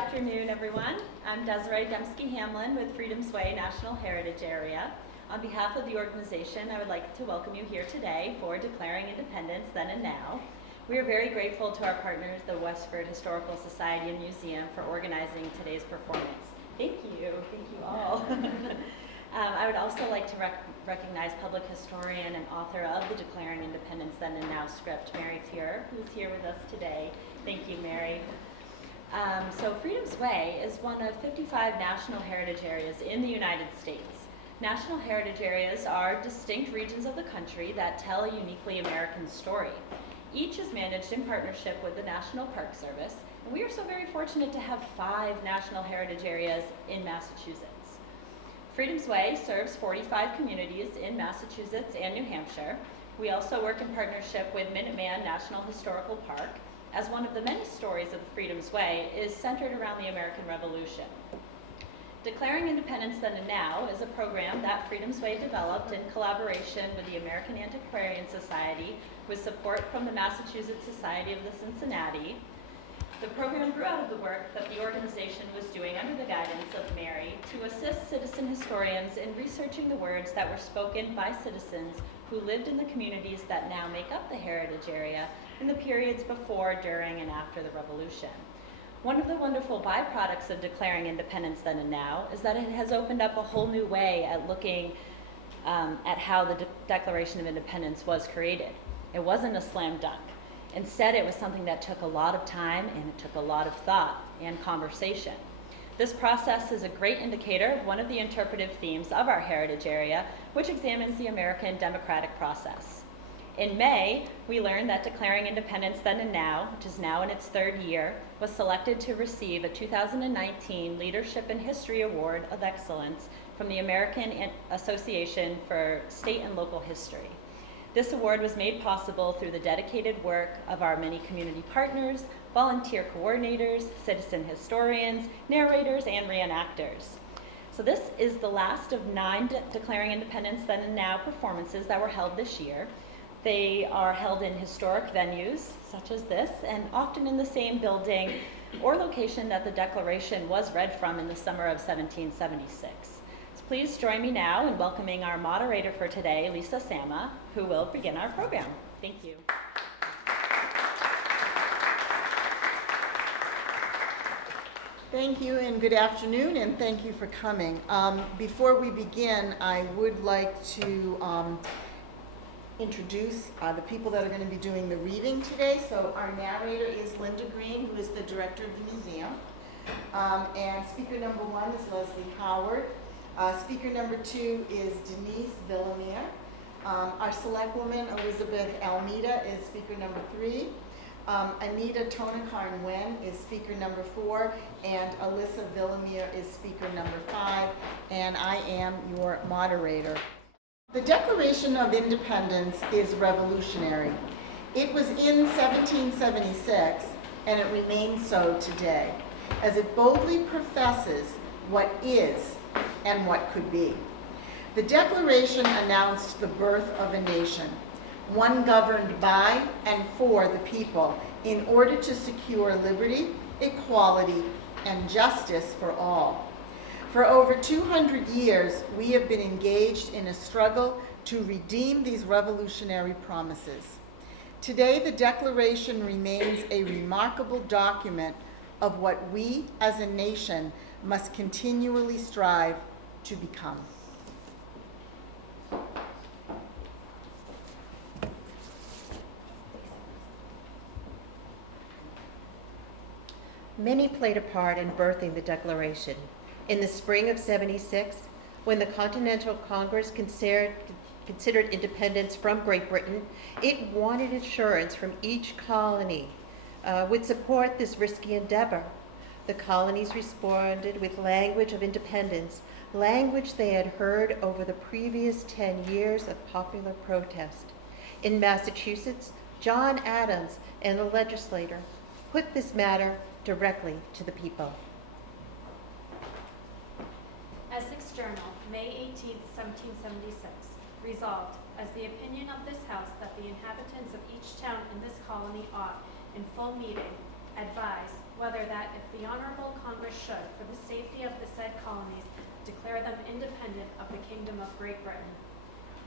afternoon, everyone. I'm Desiree Dembski-Hamlin with Freedom's Way National Heritage Area. On behalf of the organization, I would like to welcome you here today for Declaring Independence Then and Now. We are very grateful to our partners, the Westford Historical Society and Museum, for organizing today's performance. Thank you all. I would also like to recognize public historian and author of the Declaring Independence Then and Now script, Mary Fuhrer, who's here with us today. Thank you, Mary. So Freedom's Way is one of 55 national heritage areas in the United States. National heritage areas are distinct regions of the country that tell a uniquely American story. Each is managed in partnership with the National Park Service, and we are so very fortunate to have 5 national heritage areas in Massachusetts. Freedom's Way serves 45 communities in Massachusetts and New Hampshire. We also work in partnership with Minuteman National Historical Park, as one of the many stories of the Freedom's Way is centered around the American Revolution. Declaring Independence Then and Now is a program that Freedom's Way developed in collaboration with the American Antiquarian Society with support from the Massachusetts Society of the Cincinnati. The program grew out of the work that the organization was doing under the guidance of Mary to assist citizen historians in researching the words that were spoken by citizens who lived in the communities that now make up the heritage area in the periods before, during, and after the Revolution. One of the wonderful byproducts of Declaring Independence Then and Now is that it has opened up a whole new way at looking at how the Declaration of Independence was created. It wasn't a slam dunk. Instead, it was something that took a lot of time and it took a lot of thought and conversation. This process is a great indicator of one of the interpretive themes of our heritage area, which examines the American democratic process. In May, we learned that Declaring Independence Then and Now, which is now in its 3rd year, was selected to receive a 2019 Leadership in History Award of Excellence from the American Association for State and Local History. This award was made possible through the dedicated work of our many community partners, volunteer coordinators, citizen historians, narrators, and reenactors. So this is the last of 9 Declaring Independence Then and Now performances that were held this year. They are held in historic venues, such as this, and often in the same building or location that the Declaration was read from in the summer of 1776. So please join me now in welcoming our moderator for today, Lisa Sama, who will begin our program. Thank you. Thank you and good afternoon, and thank you for coming. Before we begin, I would like to introduce the people that are going to be doing the reading today. So our narrator is Linda Green, who is the director of the museum. And speaker number 1 is Leslie Howard. Speaker number 2 is Denise Villamere. Our selectwoman, Elizabeth Almeida, is speaker number 3. Anita Tonakarn-Wen is speaker number 4, and Alyssa Villamere is speaker number 5, and I am your moderator. The Declaration of Independence is revolutionary. It was in 1776, and it remains so today, as it boldly professes what is and what could be. The Declaration announced the birth of a nation, one governed by and for the people, in order to secure liberty, equality, and justice for all. For over 200 years, we have been engaged in a struggle to redeem these revolutionary promises. Today, the Declaration remains a remarkable document of what we as a nation must continually strive to become. Many played a part in birthing the Declaration. In the spring of '76, when the Continental Congress considered independence from Great Britain, it wanted assurance from each colony would support this risky endeavor. The colonies responded with language of independence, language they had heard over the previous 10 years of popular protest. In Massachusetts, John Adams and a legislator put this matter directly to the people. Essex Journal, May 18, 1776. Resolved, as the opinion of this House that the inhabitants of each town in this colony ought, in full meeting, advise whether that if the Honorable Congress should, for the safety of the said colonies, declare them independent of the Kingdom of Great Britain,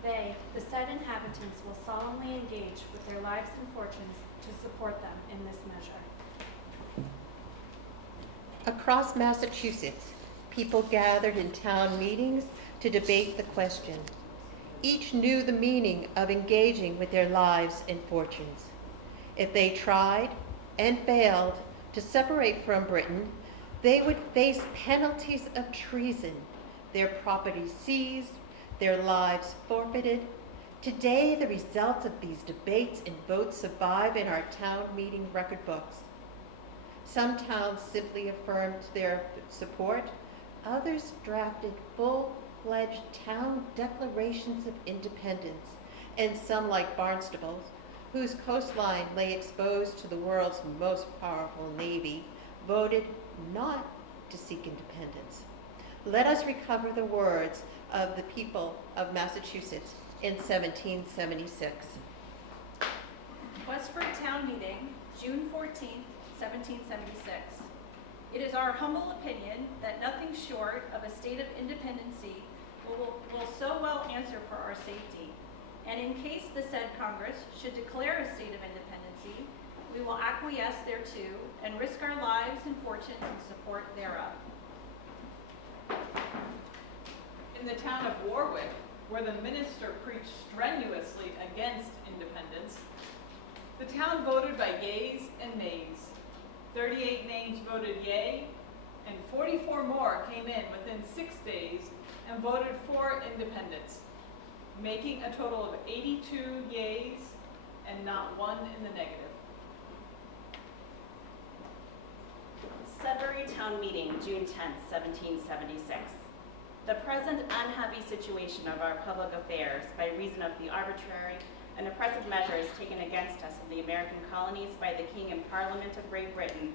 they, the said inhabitants, will solemnly engage with their lives and fortunes to support them in this measure. Across Massachusetts, people gathered in town meetings to debate the question. Each knew the meaning of engaging with their lives and fortunes. If they tried and failed to separate from Britain, they would face penalties of treason, their property seized, their lives forfeited. Today, the results of these debates and votes survive in our town meeting record books. Some towns simply affirmed their support. Others drafted full-fledged town declarations of independence, and some, like Barnstable, whose coastline lay exposed to the world's most powerful navy, voted not to seek independence. Let us recover the words of the people of Massachusetts in 1776. Westford Town Meeting, June 14th, 1776. It is our humble opinion that nothing short of a state of independency will so well answer for our safety, and in case the said Congress should declare a state of independency, we will acquiesce thereto and risk our lives and fortunes in support thereof. In the town of Warwick, where the minister preached strenuously against independence, the town voted by yeas and nays. 38 names voted yea, and 44 more came in within 6 days and voted for independence, making a total of 82 yeas and not one in the negative. Sudbury Town Meeting, June 10th, 1776. The present unhappy situation of our public affairs by reason of the arbitrary and oppressive measures taken against us in the American colonies by the King and Parliament of Great Britain,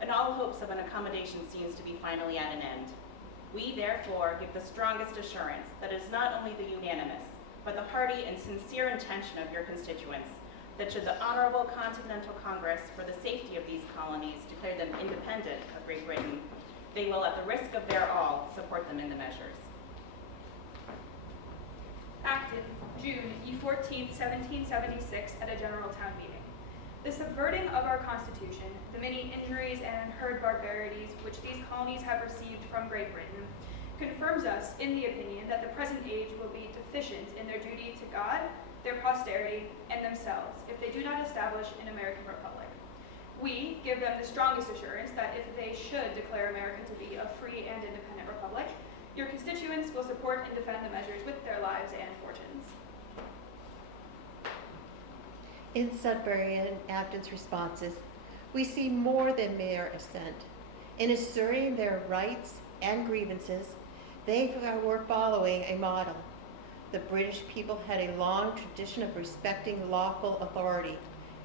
and all hopes of an accommodation seems to be finally at an end. We, therefore, give the strongest assurance that it is not only the unanimous, but the hearty and sincere intention of your constituents that should the Honorable Continental Congress, for the safety of these colonies, declare them independent of Great Britain, they will, at the risk of their all, support them in the measures. Acted, June E14, 1776, at a general town meeting. The subverting of our Constitution, the many injuries and unheard barbarities which these colonies have received from Great Britain, confirms us in the opinion that the present age will be deficient in their duty to God, their posterity, and themselves, if they do not establish an American republic. We give them the strongest assurance that if they should declare America to be a free and independent republic, your constituents will support and defend the measures with their lives and fortunes. In Sudbury and Acton's responses, we see more than mere assent. In asserting their rights and grievances, they were following a model. The British people had a long tradition of respecting lawful authority.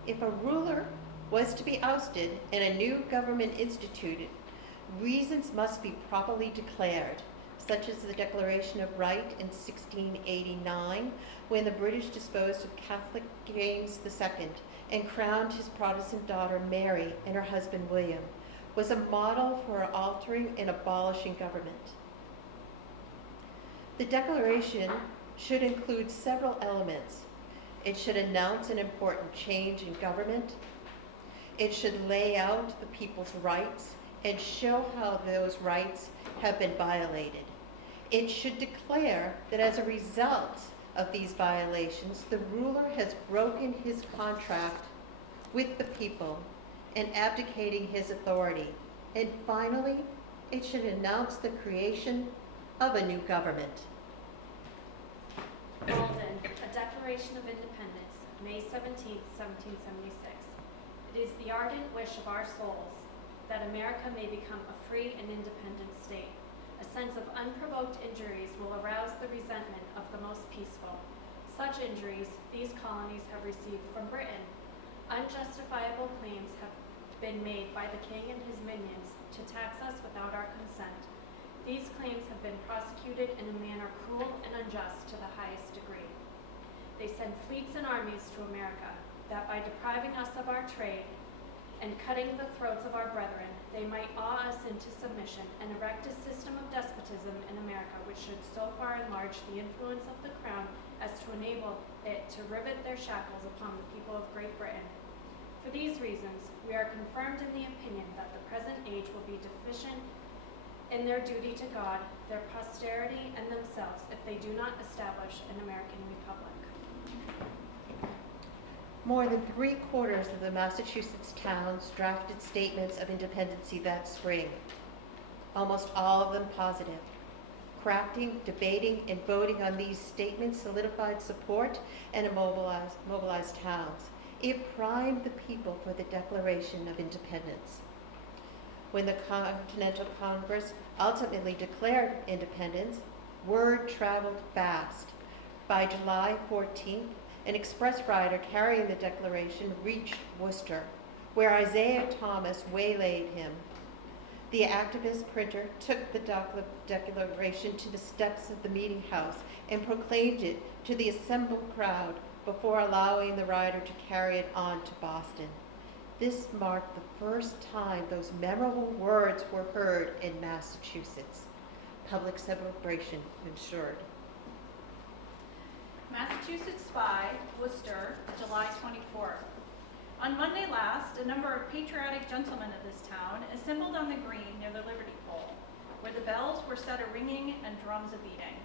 If a ruler was to be ousted and a new government instituted, reasons must be properly declared, such as the Declaration of Right in 1689, when the British disposed of Catholic James II and crowned his Protestant daughter Mary and her husband William, was a model for altering and abolishing government. The Declaration should include several elements. It should announce an important change in government. It should lay out the people's rights and show how those rights have been violated. It should declare that as a result of these violations, the ruler has broken his contract with the people and abdicating his authority. And finally, it should announce the creation of a new government. Malden, a Declaration of Independence, May 17, 1776. It is the ardent wish of our souls that America may become a free and independent state. A sense of unprovoked injuries will arouse the resentment of the most peaceful. Such injuries these colonies have received from Britain. Unjustifiable claims have been made by the king and his minions to tax us without our consent. These claims have been prosecuted in a manner cruel and unjust to the highest degree. They send fleets and armies to America, that by depriving us of our trade and cutting the throats of our brethren, they might awe us into submission and erect a system of despotism in America which should so far enlarge the influence of the crown as to enable it to rivet their shackles upon the people of Great Britain. For these reasons, we are confirmed in the opinion that the present age will be deficient in their duty to God, their posterity, and themselves if they do not establish an American republic. More than 3/4 of the Massachusetts towns drafted statements of independency that spring, almost all of them positive. Crafting, debating, and voting on these statements solidified support and mobilized towns. It primed the people for the Declaration of Independence. When the Continental Congress ultimately declared independence, word traveled fast. By July 14th, an express rider carrying the declaration reached Worcester, where Isaiah Thomas waylaid him. The activist printer took the declaration to the steps of the meeting house and proclaimed it to the assembled crowd before allowing the rider to carry it on to Boston. This marked the first time those memorable words were heard in Massachusetts. Public celebration ensured. Massachusetts Spy, Worcester, July 24th. On Monday last, a number of patriotic gentlemen of this town assembled on the green near the Liberty Pole, where the bells were set a-ringing and drums a-beating.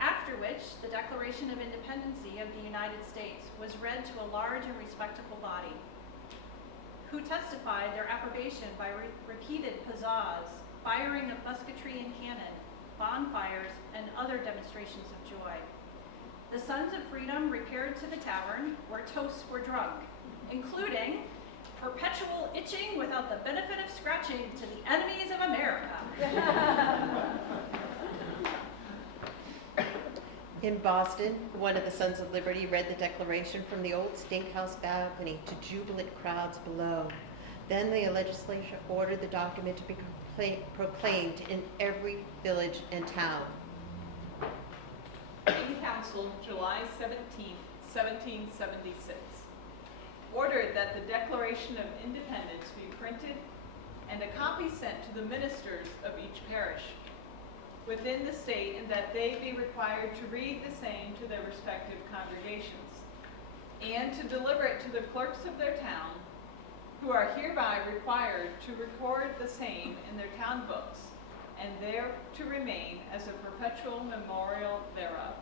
After which, the Declaration of Independency of the United States was read to a large and respectable body, who testified their approbation by repeated huzzas, firing of musketry and cannon, bonfires, and other demonstrations of joy. The Sons of Freedom repaired to the tavern, where toasts were drunk, including perpetual itching without the benefit of scratching to the enemies of America. In Boston, one of the Sons of Liberty read the Declaration from the old State House balcony to jubilant crowds below. Then the legislature ordered the document to be proclaimed in every village and town. In council, July 17, 1776, ordered that the Declaration of Independence be printed and a copy sent to the ministers of each parish within the state, and that they be required to read the same to their respective congregations, and to deliver it to the clerks of their town, who are hereby required to record the same in their town books, and there to remain as a perpetual memorial thereof.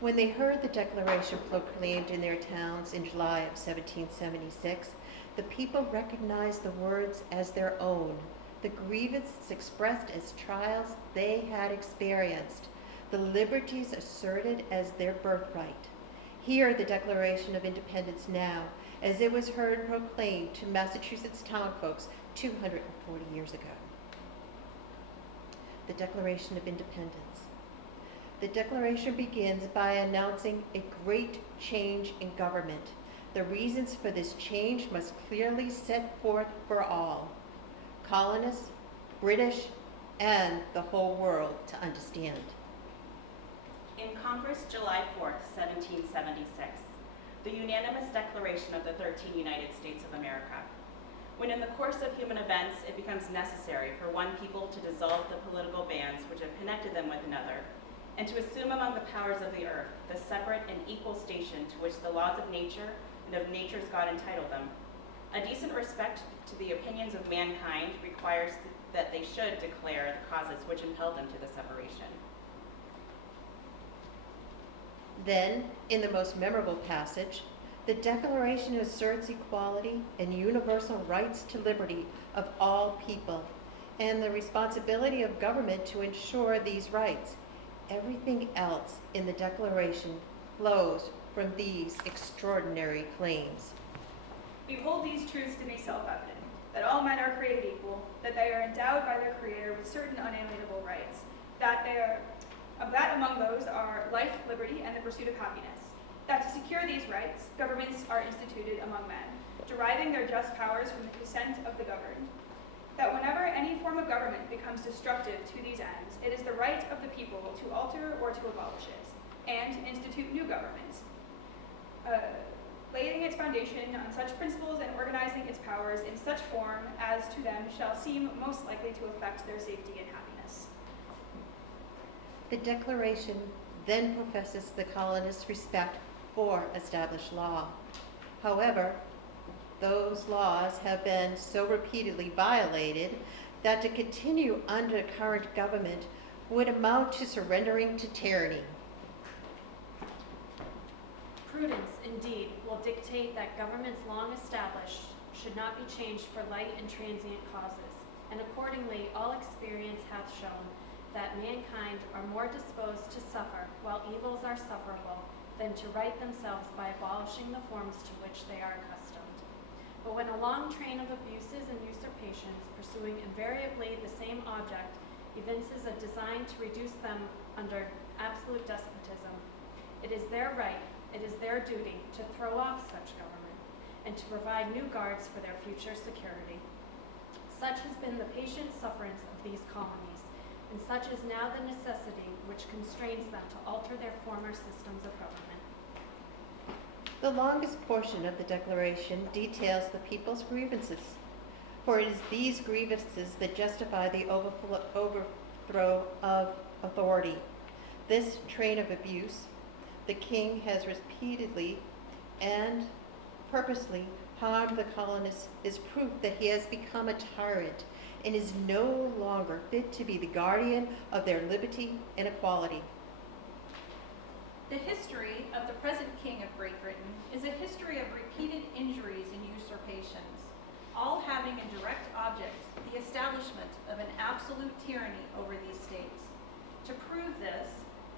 When they heard the Declaration proclaimed in their towns in July of 1776, the people recognized the words as their own, the grievances expressed as trials they had experienced, the liberties asserted as their birthright. Hear the Declaration of Independence now, as it was heard proclaimed to Massachusetts townfolks 240 years ago. The Declaration of Independence. The Declaration begins by announcing a great change in government. The reasons for this change must clearly set forth for all, colonists, British, and the whole world to understand. In Congress, July 4th, 1776, the unanimous declaration of the 13 United States of America. When in the course of human events it becomes necessary for one people to dissolve the political bands which have connected them with another, and to assume among the powers of the earth the separate and equal station to which the laws of nature and of nature's God entitle them, a decent respect to the opinions of mankind requires that they should declare the causes which impelled them to the separation. Then, in the most memorable passage, the Declaration asserts equality and universal rights to liberty of all people, and the responsibility of government to ensure these rights. Everything else in the Declaration flows from these extraordinary claims. Behold these truths to be self-evident, that all men are created equal, that they are endowed by their Creator with certain unalienable rights, that among those are life, liberty, and the pursuit of happiness, that to secure these rights, governments are instituted among men, deriving their just powers from the consent of the governed, that whenever any form of government becomes destructive to these ends, it is the right of the people to alter or to abolish it, and to institute new governments. laying its foundation on such principles and organizing its powers in such form as to them shall seem most likely to affect their safety and happiness. The Declaration then professes the colonists' respect for established law. However, those laws have been so repeatedly violated that to continue under current government would amount to surrendering to tyranny. Prudence, indeed, will dictate that governments long established should not be changed for light and transient causes, and accordingly all experience hath shown that mankind are more disposed to suffer while evils are sufferable than to right themselves by abolishing the forms to which they are accustomed. But when a long train of abuses and usurpations, pursuing invariably the same object, evinces a design to reduce them under absolute despotism, it is their right, it is their duty to throw off such government and to provide new guards for their future security. Such has been the patient sufferance of these colonies, and such is now the necessity which constrains them to alter their former systems of government. The longest portion of the Declaration details the people's grievances, for it is these grievances that justify the overthrow of authority. This train of abuse the king has repeatedly and purposely harmed the colonists is proof that he has become a tyrant and is no longer fit to be the guardian of their liberty and equality. The history of the present King of Great Britain is a history of repeated injuries and usurpations, all having a direct object the establishment of an absolute tyranny over these states. To prove this,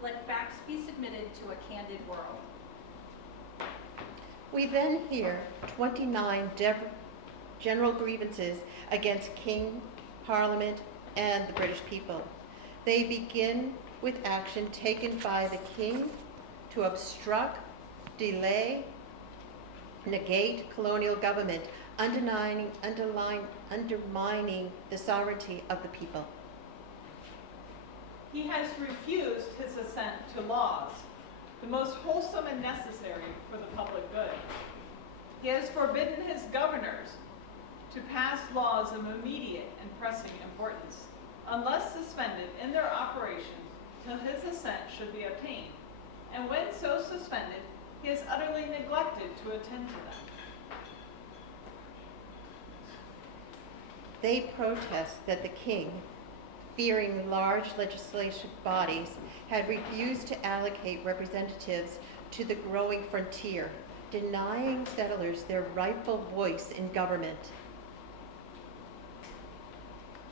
let facts be submitted to a candid world. We then hear 29 general grievances against King, Parliament, and the British people. They begin with action taken by the King to obstruct, delay, negate colonial government, undermining the sovereignty of the people. He has refused his assent to laws, the most wholesome and necessary for the public good. He has forbidden his governors to pass laws of immediate and pressing importance, unless suspended in their operations till his assent should be obtained. And when so suspended, he has utterly neglected to attend to them. They protest that the king, fearing large legislative bodies, had refused to allocate representatives to the growing frontier, denying settlers their rightful voice in government.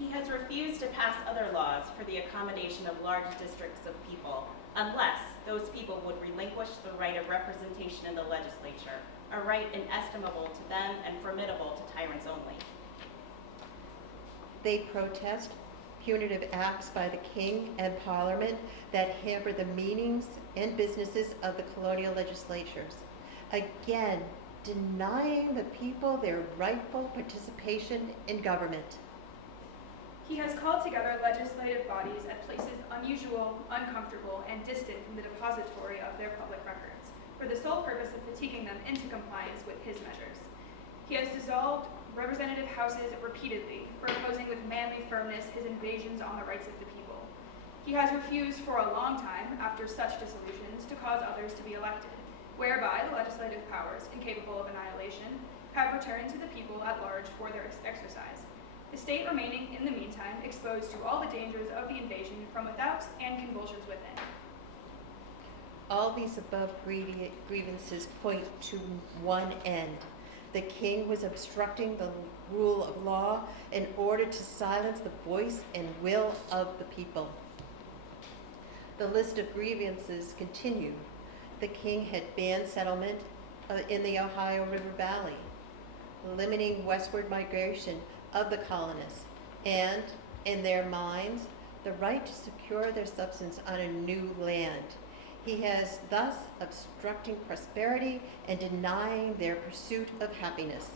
He has refused to pass other laws for the accommodation of large districts of people, unless those people would relinquish the right of representation in the legislature, a right inestimable to them and formidable to tyrants only. They protest punitive acts by the king and parliament that hamper the meanings and businesses of the colonial legislatures, again denying the people their rightful participation in government. He has called together legislative bodies at places unusual, uncomfortable, and distant from the depository of their public records, for the sole purpose of fatiguing them into compliance with his measures. He has dissolved representative houses repeatedly, for opposing with manly firmness his invasions on the rights of the people. He has refused for a long time, after such dissolutions, to cause others to be elected, whereby the legislative powers, incapable of annihilation, have returned to the people at large for their exercise, the state remaining in the meantime exposed to all the dangers of the invasion from without and convulsions within. All these above grievances point to one end. The king was obstructing the rule of law in order to silence the voice and will of the people. The list of grievances continued. The king had banned settlement in the Ohio River Valley, limiting westward migration of the colonists, and, in their minds, the right to secure their substance on a new land. He has thus obstructing prosperity and denying their pursuit of happiness.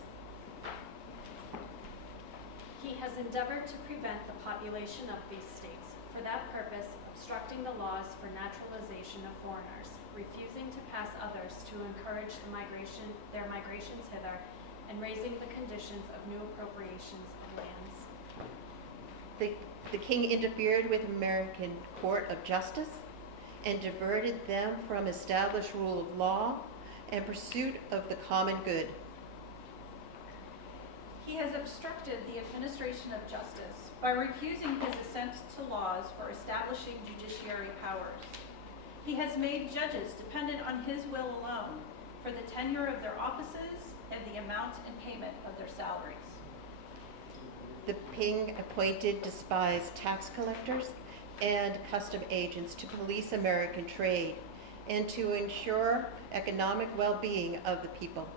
He has endeavored to prevent the population of these states, for that purpose obstructing adopting the laws for naturalization of foreigners, refusing to pass others to encourage their migrations hither, and raising the conditions of new appropriations of lands. The king interfered with American court of justice and diverted them from established rule of law and pursuit of the common good. He has obstructed the administration of justice by refusing his assent to laws for establishing judiciary powers. He has made judges dependent on his will alone for the tenure of their offices and the amount and payment of their salaries. The king appointed despised tax collectors and custom agents to police American trade and to ensure economic well-being of the people.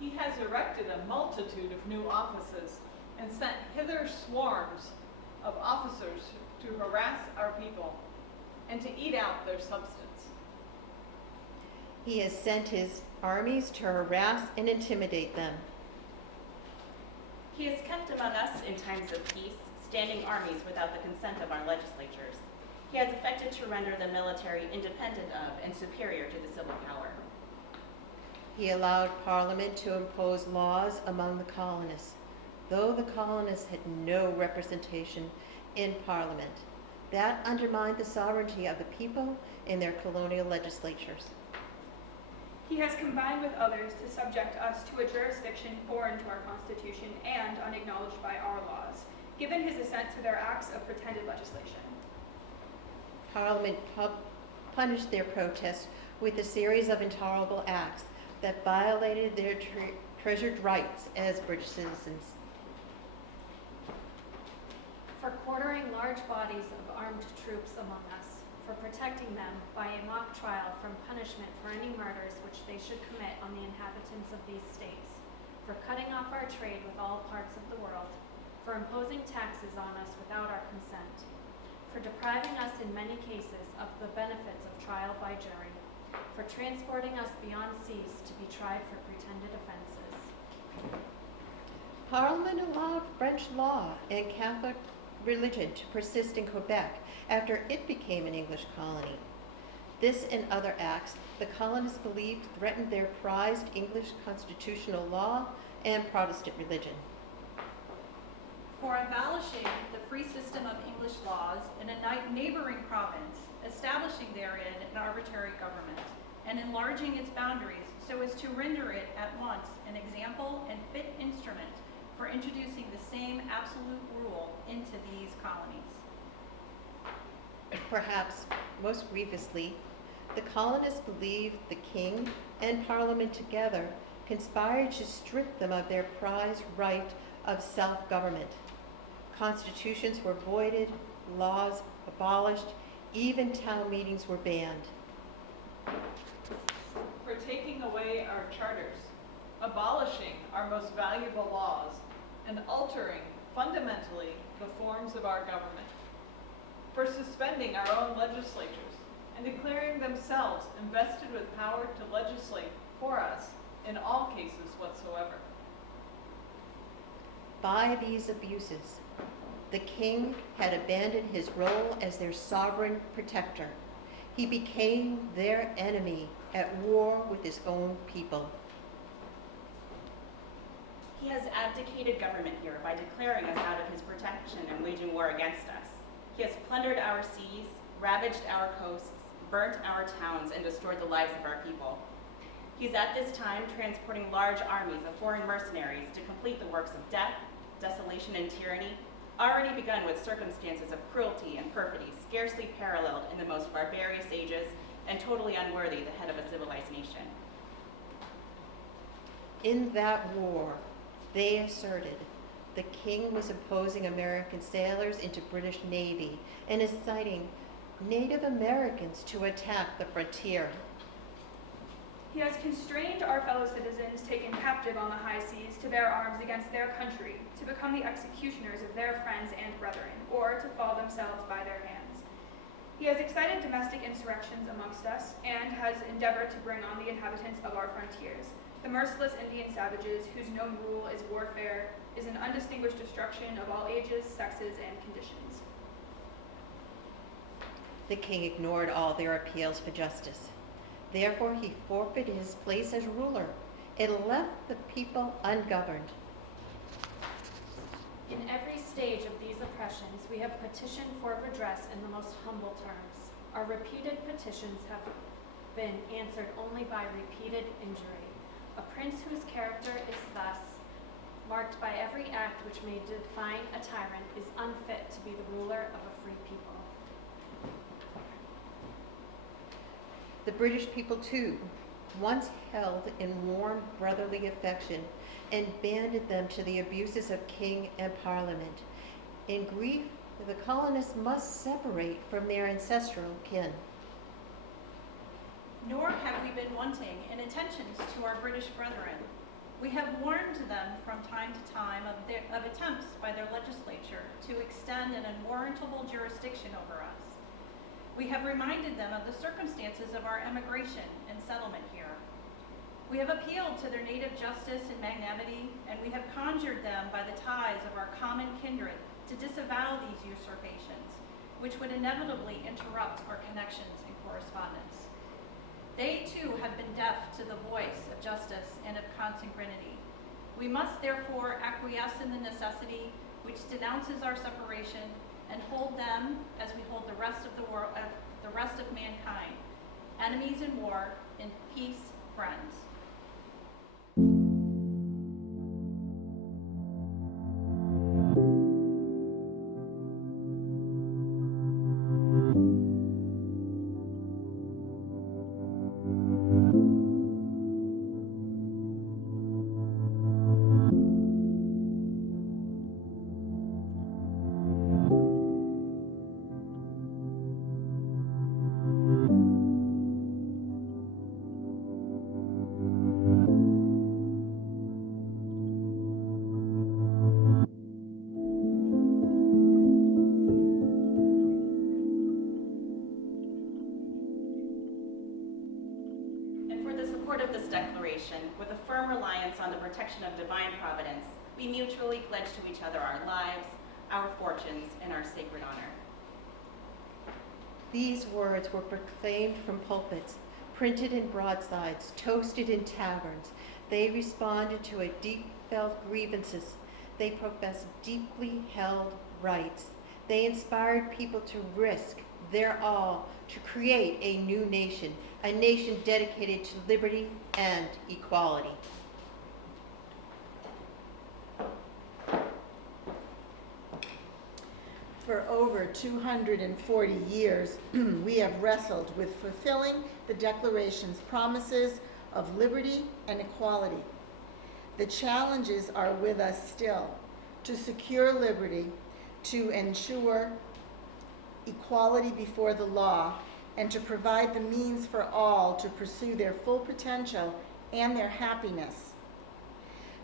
He has erected a multitude of new offices and sent hither swarms of officers to harass our people and to eat out their substance. He has sent his armies to harass and intimidate them. He has kept among us in times of peace standing armies without the consent of our legislatures. He has affected to render the military independent of and superior to the civil power. He allowed Parliament to impose laws among the colonists, though the colonists had no representation in Parliament. That undermined the sovereignty of the people in their colonial legislatures. He has combined with others to subject us to a jurisdiction foreign to our Constitution and unacknowledged by our laws, given his assent to their acts of pretended legislation. Parliament punished their protests with a series of intolerable acts that violated their treasured rights as British citizens. For quartering large bodies of armed troops among us, for protecting them by a mock trial from punishment for any murders which they should commit on the inhabitants of these states, for cutting off our trade with all parts of the world, for imposing taxes on us without our consent, for depriving us in many cases of the benefits of trial by jury, for transporting us beyond seas to be tried for pretended offenses. Parliament allowed French law and Catholic religion to persist in Quebec after it became an English colony. This and other acts the colonists believed threatened their prized English constitutional law and Protestant religion. For abolishing the free system of English laws in a neighboring province, establishing therein an arbitrary government, and enlarging its boundaries so as to render it at once an example and fit instrument for introducing the same absolute rule into these colonies. Perhaps most grievously, the colonists believed the king and Parliament together conspired to strip them of their prized right of self-government. Constitutions were voided, laws abolished, even town meetings were banned. For taking away our charters, abolishing our most valuable laws, and altering fundamentally the forms of our government. For suspending our own legislatures and declaring themselves invested with power to legislate for us in all cases whatsoever. By these abuses, the king had abandoned his role as their sovereign protector. He became their enemy at war with his own people. He has abdicated government here by declaring us out of his protection and waging war against us. He has plundered our seas, ravaged our coasts, burnt our towns, and destroyed the lives of our people. He is at this time transporting large armies of foreign mercenaries to complete the works of death, desolation, and tyranny, already begun with circumstances of cruelty and perfidy scarcely paralleled in the most barbarous ages and totally unworthy the head of a civilized nation. In that war, they asserted the king was imposing American sailors into British Navy and inciting Native Americans to attack the frontier. He has constrained our fellow citizens taken captive on the high seas to bear arms against their country, to become the executioners of their friends and brethren, or to fall themselves by their hands. He has excited domestic insurrections amongst us, and has endeavored to bring on the inhabitants of our frontiers, the merciless Indian savages whose known rule is warfare, is an undistinguished destruction of all ages, sexes, and conditions. The king ignored all their appeals for justice. Therefore, he forfeited his place as ruler and left the people ungoverned. In every stage of these oppressions, we have petitioned for redress in the most humble terms. Our repeated petitions have been answered only by repeated injury. A prince whose character is thus marked by every act which may define a tyrant is unfit to be the ruler of a free people. The British people, too, once held in warm brotherly affection and banded them to the abuses of king and parliament. In grief, the colonists must separate from their ancestral kin. Nor have we been wanting in attentions to our British brethren. We have warned them from time to time of attempts by their legislature to extend an unwarrantable jurisdiction over us. We have reminded them of the circumstances of our emigration and settlement here. We have appealed to their native justice and magnanimity, and we have conjured them by the ties of our common kindred to disavow these usurpations, which would inevitably interrupt our connections and correspondence. They too have been deaf to the voice of justice and of consanguinity. We must therefore acquiesce in the necessity which denounces our separation and hold them as we hold the rest of the world, the rest of mankind, enemies in war, in peace, friends. Of this declaration, with a firm reliance on the protection of divine providence, we mutually pledge to each other our lives, our fortunes, and our sacred honor. These words were proclaimed from pulpits, printed in broadsides, toasted in taverns. They responded to a deep-felt grievances. They professed deeply held rights. They inspired people to risk their all to create a new nation, a nation dedicated to liberty and equality. For over 240 years, we have wrestled with fulfilling the Declaration's promises of liberty and equality. The challenges are with us still to secure liberty, to ensure equality before the law, and to provide the means for all to pursue their full potential and their happiness.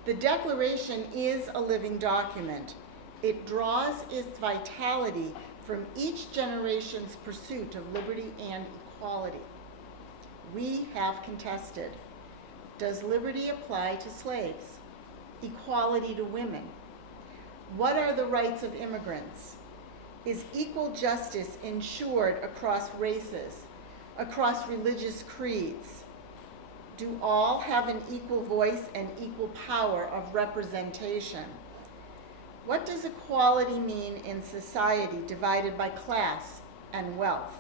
The Declaration is a living document. It draws its vitality from each generation's pursuit of liberty and equality. We have contested: does liberty apply to slaves? Equality to women? What are the rights of immigrants? Is equal justice ensured across races, across religious creeds? Do all have an equal voice and equal power of representation? What does equality mean in society divided by class and wealth?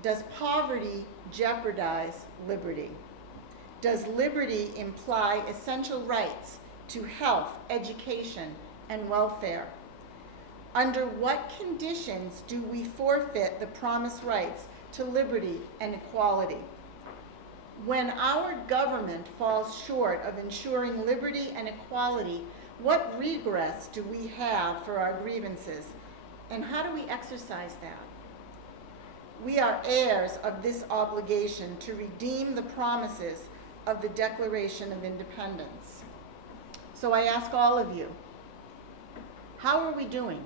Does poverty jeopardize liberty? Does liberty imply essential rights to health, education, and welfare? Under what conditions do we forfeit the promised rights to liberty and equality? When our government falls short of ensuring liberty and equality, what redress do we have for our grievances, and how do we exercise that? We are heirs of this obligation to redeem the promises of the Declaration of Independence. So I ask all of you, how are we doing?